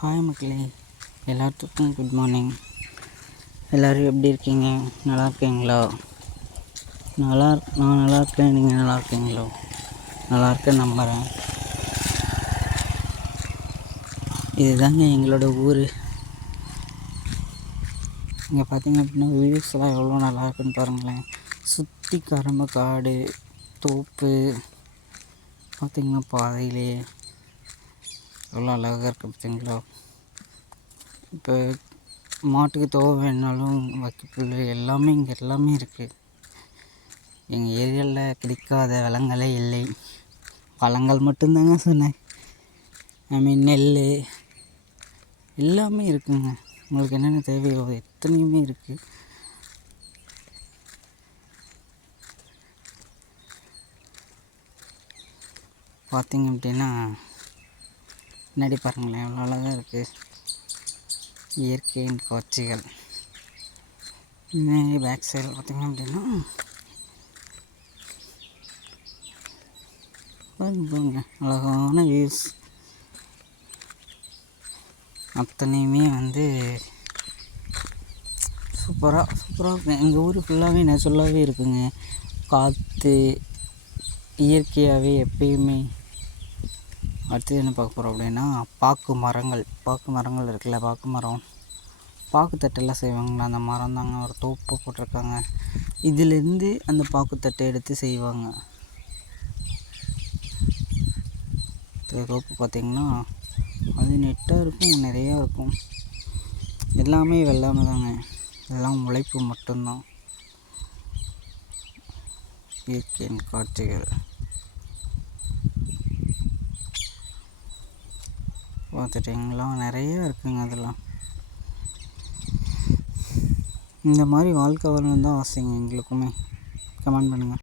Hi மக்களே, எல்லாத்துக்கும் good morning. எல்லோரும் எப்படி இருக்கீங்க? நல்லா இருக்கீங்களா? நான் நல்லா இருக்கேன். நீங்கள் நல்லா இருக்கீங்களோ? நல்லா இருக்கேன் நம்புகிறேன். இதுதாங்க எங்களோட ஊர். இங்கே பார்த்தீங்க அப்படின்னா வியூஸ்லாம் எவ்வளோ நல்லா இருக்குன்னு பாருங்களேன். சுற்றி கரும்பு காடு, தோப்பு, பார்த்திங்கன்னா பாதையிலே எவ்வளோ அழகாக இருக்குது பார்த்தீங்களா. இப்போ மாட்டுக்கு தோவை வேணாலும் வைக்கப்புல் எல்லாமே இங்கே எல்லாமே இருக்குது. எங்கள் ஏரியாவில் கிடைக்காத வளங்களே இல்லை. பழங்கள் மட்டும்தாங்க சொன்னேன். நெல் எல்லாமே இருக்குங்க. உங்களுக்கு என்னென்ன தேவையோ எத்தனையுமே இருக்குது. பார்த்திங்க அப்படின்னா முன்னாடி பாருங்களேன் எவ்வளோ அழகாக இருக்குது இயற்கையின் காட்சிகள். பேக் சைடில் பார்த்திங்க அப்படின்னா பாருங்க அழகான வியூஸ். அத்தனையுமே சூப்பராக இருக்குங்க. எங்கள் ஊர் ஃபுல்லாகவே நேச்சுரலாகவே இருக்குங்க. காற்று இயற்கையாகவே எப்பயுமே. அடுத்தது என்ன பார்க்க போகிறோம் அப்படின்னா பாக்கு மரங்கள் இருக்குல்ல, பாக்கு மரம், பாக்கு தட்டெல்லாம் செய்வாங்களா, அந்த மரம் தாங்க. ஒரு தோப்பு போட்டிருக்காங்க. இதிலேருந்து அந்த பாக்குத்தட்டை எடுத்து செய்வாங்க. தோப்பு பார்த்திங்கன்னா அது நெட்டாக இருக்கும், நிறையா இருக்கும். எல்லாமே வெள்ளாமை தாங்க. எல்லாம் உழைப்பு மட்டும்தான். இயற்கையின் காட்சிகள் பார்த்துட்டிங்களா, நிறையா இருக்குங்க. அதெல்லாம் இந்த மாதிரி வாழ்க்கை வரணுன்னு தான் ஆசைங்க எங்களுக்குமே. கமெண்ட் பண்ணுங்கள்.